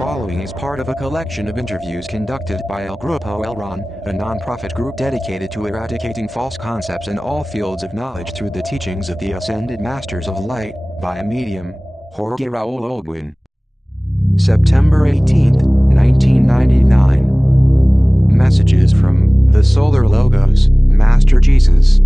following is part of a collection of interviews conducted by El Grupo Elron, a non-profit group dedicated to eradicating false concepts in all fields of knowledge through the teachings of the Ascended Masters of Light, via medium, Jorge Raul Olguin. September 18, 1999. Messages from the Solar Logos, Master Jesus.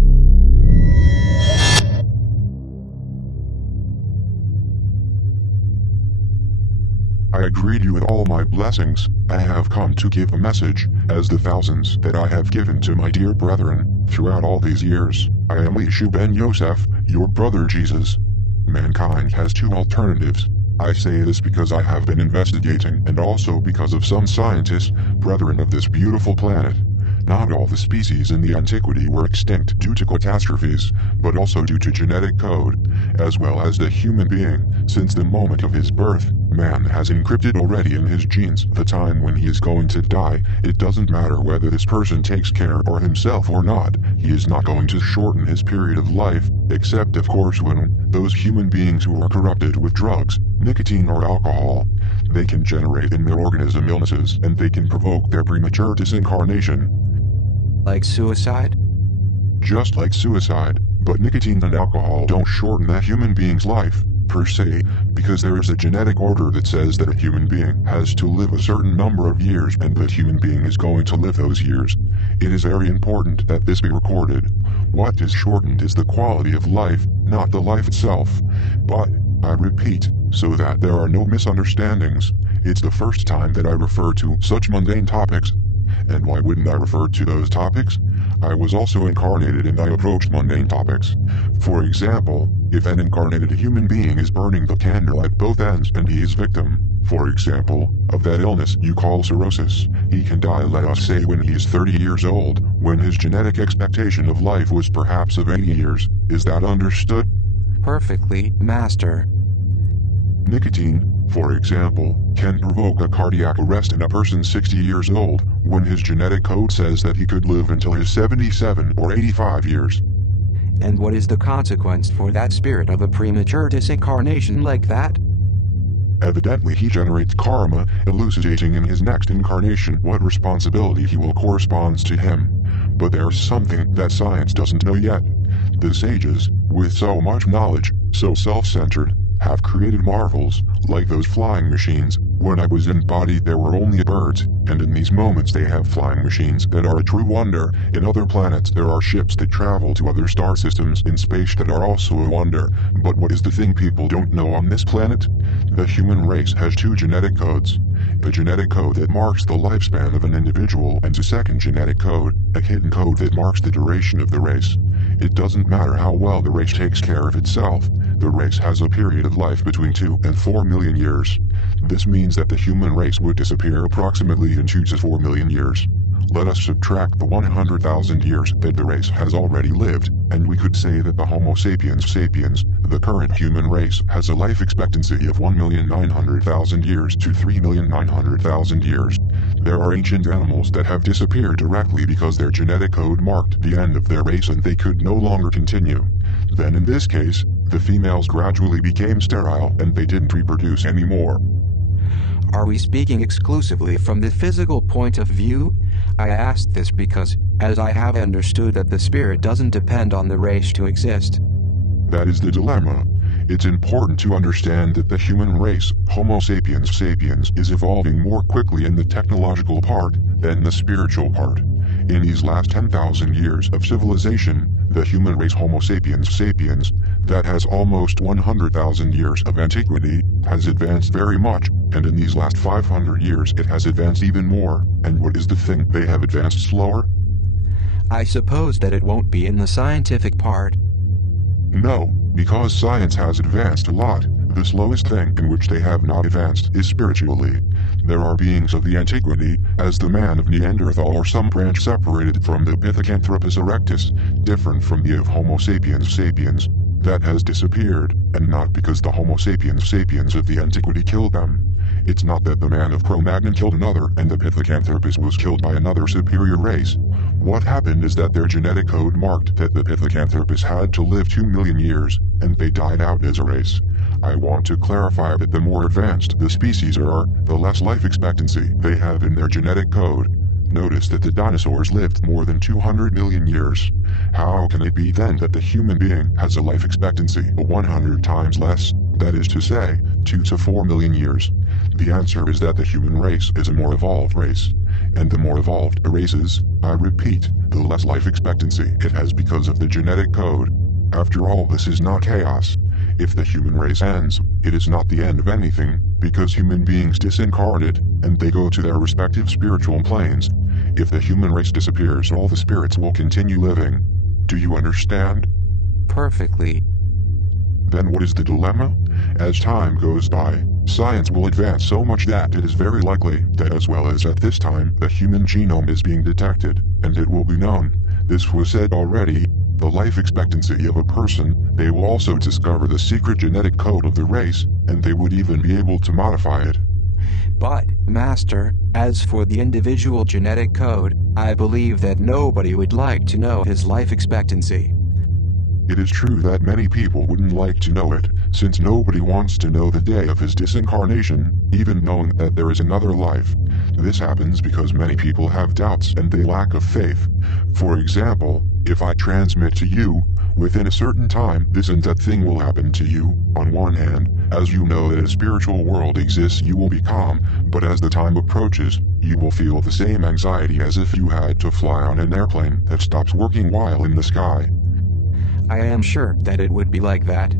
I greet you with all my blessings. I have come to give a message, as the thousands that I have given to my dear brethren, throughout all these years. I am Yeshua ben Yosef, your brother Jesus. Mankind has two alternatives. I say this because I have been investigating and also because of some scientists, brethren of this beautiful planet. Not all the species in the antiquity were extinct due to catastrophes, but also due to genetic code, as well as the human being. Since the moment of his birth, man has encrypted already in his genes the time when he is going to die. It doesn't matter whether this person takes care of himself or not, he is not going to shorten his period of life, except of course when those human beings who are corrupted with drugs, nicotine or alcohol. They can generate in their organism illnesses and they can provoke their premature disincarnation. Like suicide? Just like suicide, but nicotine and alcohol don't shorten a human being's life, per se, because there is a genetic order that says that a human being has to live a certain number of years and that human being is going to live those years. It is very important that this be recorded. What is shortened is the quality of life, not the life itself. But, I repeat, so that there are no misunderstandings, it's the first time that I refer to such mundane topics. And why wouldn't I refer to those topics? I was also incarnated and I approached mundane topics. For example, if an incarnated human being is burning the candle at both ends and he is victim, for example, of that illness you call cirrhosis, he can die, let us say, when he is 30 years old, when his genetic expectation of life was perhaps of 80 years. Is that understood? Perfectly, Master. Nicotine, for example, can provoke a cardiac arrest in a person 60 years old, when his genetic code says that he could live until his 77 or 85 years. And what is the consequence for that spirit of a premature disincarnation like that? Evidently he generates karma, elucidating in his next incarnation what responsibility he will corresponds to him. But there's something that science doesn't know yet. The sages, with so much knowledge, so self-centered, have created marvels, like those flying machines. When I was embodied there were only birds, and in these moments they have flying machines that are a true wonder. In other planets there are ships that travel to other star systems in space that are also a wonder. But what is the thing people don't know on this planet? The human race has two genetic codes. A genetic code that marks the lifespan of an individual and a second genetic code, a hidden code that marks the duration of the race. It doesn't matter how well the race takes care of itself, the race has a period of life between 2 and 4 million years. This means that the human race would disappear approximately in 2 to 4 million years. Let us subtract the 100,000 years that the race has already lived, and we could say that the Homo sapiens sapiens, the current human race, has a life expectancy of 1,900,000 years to 3,900,000 years. There are ancient animals that have disappeared directly because their genetic code marked the end of their race and they could no longer continue. Then in this case, the females gradually became sterile and they didn't reproduce anymore. Are we speaking exclusively from the physical point of view? I asked this because, as I have understood that the spirit doesn't depend on the race to exist. That is the dilemma. It's important to understand that the human race, Homo sapiens sapiens, is evolving more quickly in the technological part than the spiritual part. In these last 10,000 years of civilization, the human race Homo sapiens sapiens, that has almost 100,000 years of antiquity, has advanced very much, and in these last 500 years it has advanced even more. And what is the thing they have advanced slower? I suppose that it won't be in the scientific part. No, because science has advanced a lot. The slowest thing in which they have not advanced is spiritually. There are beings of the antiquity, as the man of Neanderthal or some branch separated from the Pithecanthropus erectus, different from the of Homo sapiens sapiens, that has disappeared, and not because the Homo sapiens sapiens of the antiquity killed them. It's not that the man of Cro-Magnon killed another and the Pithecanthropus was killed by another superior race. What happened is that their genetic code marked that the Pithecanthropus had to live 2 million years, and they died out as a race. I want to clarify that the more advanced the species are, the less life expectancy they have in their genetic code. Notice that the dinosaurs lived more than 200 million years. How can it be then that the human being has a life expectancy 100 times less, that is to say, 2 to 4 million years? The answer is that the human race is a more evolved race. And the more evolved a race is, I repeat, the less life expectancy it has because of the genetic code. After all, this is not chaos. If the human race ends, it is not the end of anything, because human beings disincarnate, and they go to their respective spiritual planes. If the human race disappears, all the spirits will continue living. Do you understand? Perfectly. Then what is the dilemma? As time goes by, science will advance so much that it is very likely that as well as at this time, the human genome is being detected, and it will be known. This was said already. The life expectancy of a person, they will also discover the secret genetic code of the race, and they would even be able to modify it. But, Master, as for the individual genetic code, I believe that nobody would like to know his life expectancy. It is true that many people wouldn't like to know it, since nobody wants to know the day of his disincarnation, even knowing that there is another life. This happens because many people have doubts and they lack of faith. For example, if I transmit to you, within a certain time this and that thing will happen to you. On one hand, as you know that a spiritual world exists, you will be calm, but as the time approaches, you will feel the same anxiety as if you had to fly on an airplane that stops working while in the sky. I am sure that it would be like that.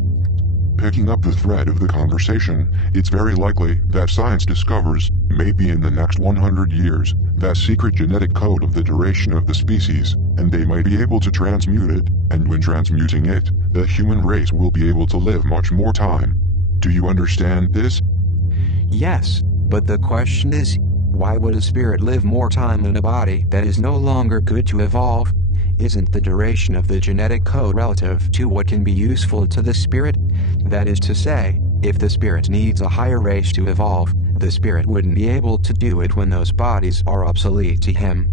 Picking up the thread of the conversation, it's very likely that science discovers, maybe in the next 100 years, that secret genetic code of the duration of the species, and they might be able to transmute it, and when transmuting it, the human race will be able to live much more time. Do you understand this? Yes, but the question is, why would a spirit live more time in a body that is no longer good to evolve? Isn't the duration of the genetic code relative to what can be useful to the spirit? That is to say, if the spirit needs a higher race to evolve, the spirit wouldn't be able to do it when those bodies are obsolete to him.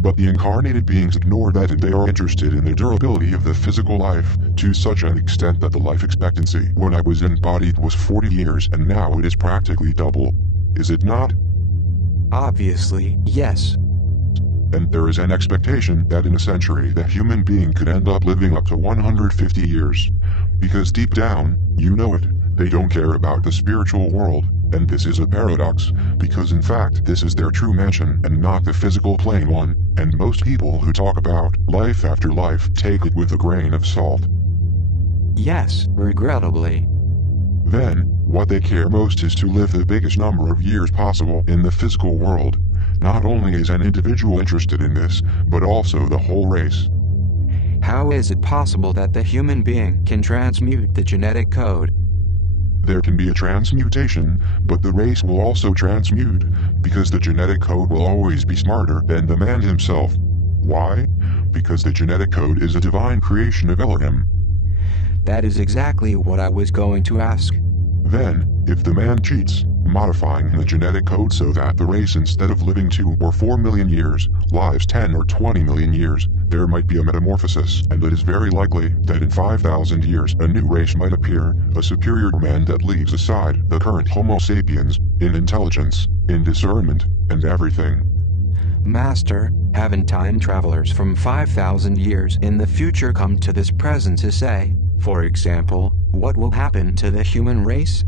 But the incarnated beings ignore that, and they are interested in the durability of the physical life, to such an extent that the life expectancy when I was embodied was 40 years and now it is practically double. Is it not? Obviously, yes. And there is an expectation that in a century the human being could end up living up to 150 years. Because deep down, you know it, they don't care about the spiritual world, and this is a paradox, because in fact this is their true mansion and not the physical plane one, and most people who talk about life after life take it with a grain of salt. Yes, regrettably. Then, what they care most is to live the biggest number of years possible in the physical world. Not only is an individual interested in this, but also the whole race. How is it possible that the human being can transmute the genetic code? There can be a transmutation, but the race will also transmute, because the genetic code will always be smarter than the man himself. Why? Because the genetic code is a divine creation of Elohim. That is exactly what I was going to ask. Then, if the man cheats, modifying the genetic code so that the race, instead of living 2 or 4 million years, lives 10 or 20 million years, there might be a metamorphosis, and it is very likely that in 5,000 years a new race might appear, a superior man that leaves aside the current Homo sapiens, in intelligence, in discernment, and everything. Master, haven't time travelers from 5,000 years in the future come to this present to say, for example, what will happen to the human race?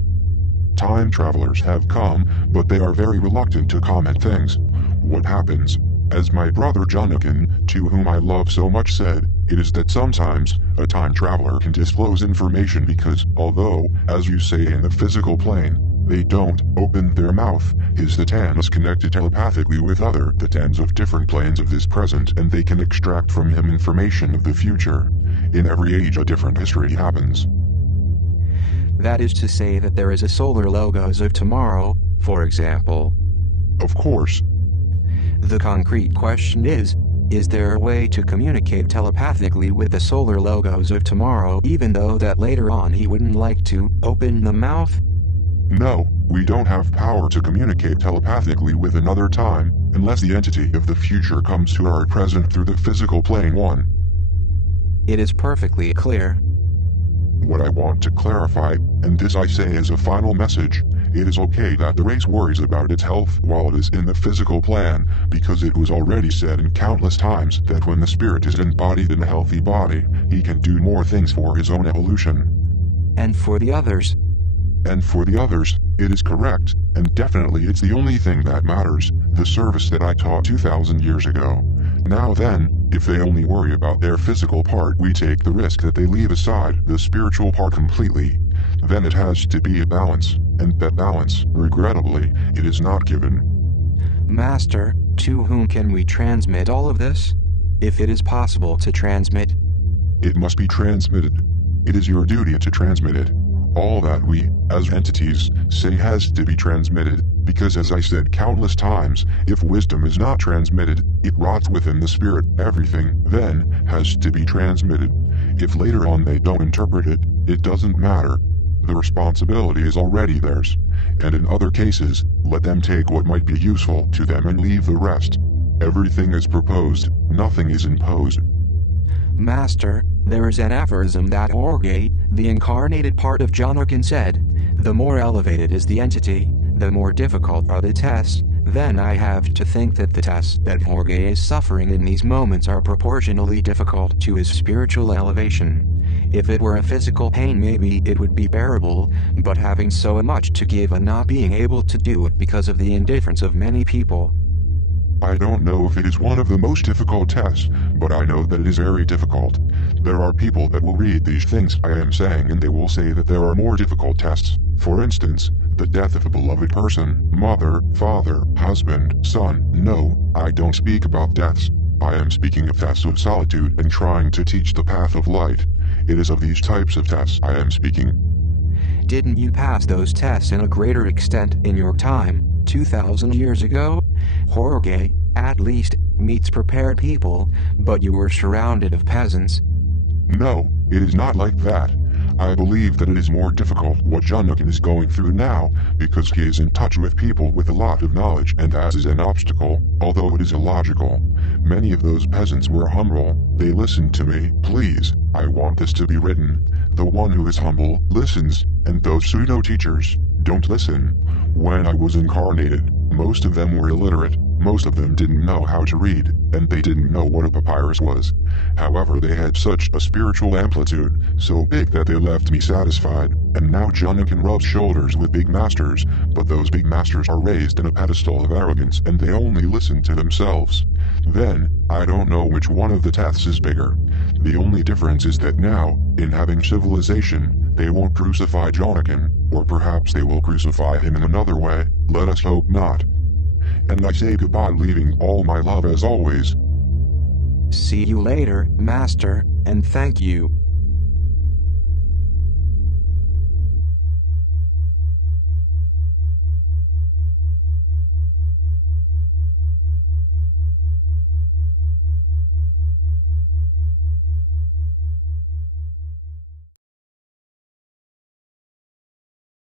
Time travelers have come, but they are very reluctant to comment things. What happens? As my brother Jonathan, to whom I love so much, said, it is that sometimes, a time traveler can disclose information because, although, as you say in the physical plane, they don't open their mouth, his Titan is connected telepathically with other Titans of different planes of this present, and they can extract from him information of the future. In every age a different history happens. That is to say that there is a solar logos of tomorrow, for example. Of course. The concrete question is there a way to communicate telepathically with the solar logos of tomorrow, even though that later on he wouldn't like to open the mouth? No, we don't have power to communicate telepathically with another time, unless the entity of the future comes to our present through the physical plane one. It is perfectly clear. What I want to clarify, and this I say as a final message, it is okay that the race worries about its health while it is in the physical plan, because it was already said in countless times that when the spirit is embodied in a healthy body, he can do more things for his own evolution. And for the others? And for the others, it is correct, and definitely it's the only thing that matters, the service that I taught 2,000 years ago. Now then, if they only worry about their physical part, we take the risk that they leave aside the spiritual part completely. Then it has to be a balance, and that balance, regrettably, it is not given. Master, to whom can we transmit all of this? If it is possible to transmit. It must be transmitted. It is your duty to transmit it. All that we, as entities, say has to be transmitted, because as I said countless times, if wisdom is not transmitted, it rots within the spirit. Everything, then, has to be transmitted. If later on they don't interpret it, it doesn't matter. The responsibility is already theirs. And in other cases, let them take what might be useful to them and leave the rest. Everything is proposed, nothing is imposed. Master, there is an aphorism that Jorge, the incarnated part of Jonathan, said, the more elevated is the entity, the more difficult are the tests. Then I have to think that the tests that Jorge is suffering in these moments are proportionally difficult to his spiritual elevation. If it were a physical pain, maybe it would be bearable, but having so much to give and not being able to do it because of the indifference of many people. I don't know if it is one of the most difficult tests, but I know that it is very difficult. There are people that will read these things I am saying and they will say that there are more difficult tests. For instance, the death of a beloved person, mother, father, husband, son. No, I don't speak about deaths. I am speaking of tests of solitude and trying to teach the path of light. It is of these types of tests I am speaking. Didn't you pass those tests in a greater extent in your time, 2,000 years ago? Jorge, at least, meets prepared people, but you were surrounded of peasants. No, it is not like that. I believe that it is more difficult what Jonathan is going through now, because he is in touch with people with a lot of knowledge, and as is an obstacle, although it is illogical. Many of those peasants were humble. They listened to me. Please, I want this to be written. The one who is humble listens, and those pseudo-teachers don't listen. When I was incarnated, most of them were illiterate. Most of them didn't know how to read, and they didn't know what a papyrus was. However, they had such a spiritual amplitude, so big that they left me satisfied. And now Jonathan rubs shoulders with big masters, but those big masters are raised in a pedestal of arrogance and they only listen to themselves. Then, I don't know which one of the tests is bigger. The only difference is that now, in having civilization, they won't crucify Jonathan, or perhaps they will crucify him in another way. Let us hope not. And I say goodbye, leaving all my love as always. See you later, Master, and thank you.